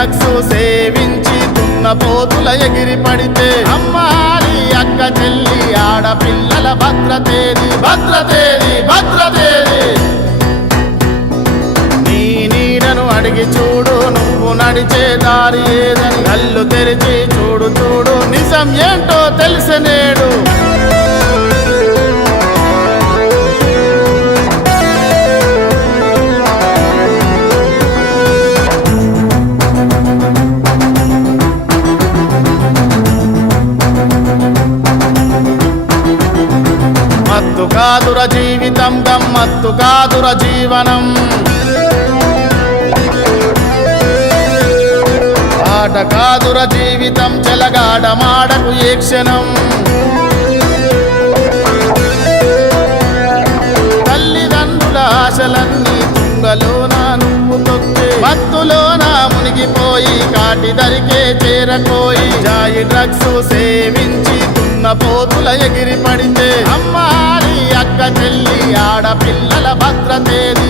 Drugs సేవించి దున్నపోతుల ఎగిరి పడితే అమ్మాలి అక్క చెల్లి ఆడపిల్లల భద్రతేది భద్రతేది భద్రతేది. నీ నీడను అడిగి చూడు నువ్వు నడిచే దారి ఏదని, కళ్ళు తెరిచి చూడు చూడు నిజం ఏంటో తెలిసనేడు. మత్తు కాదుర జీవితం గమ్మత్తు కాదుర జీవనం, ఆట కాదుర జీవితం చెలగాడ మాడకు ఏ క్షణం. తల్లిదండ్రుల ఆశలన్నీ తుంగలోన నువ్వు తొక్కే, మత్తులోన మునిగిపోయి కాటి దరికే చేరకోయి. జాయి డ్రగ్స్ సేవించి దున్నపోతుల ఎగిరి పడితే అమ్మాలి అక్క చెల్లి ఆడపిల్లల భద్రతేది.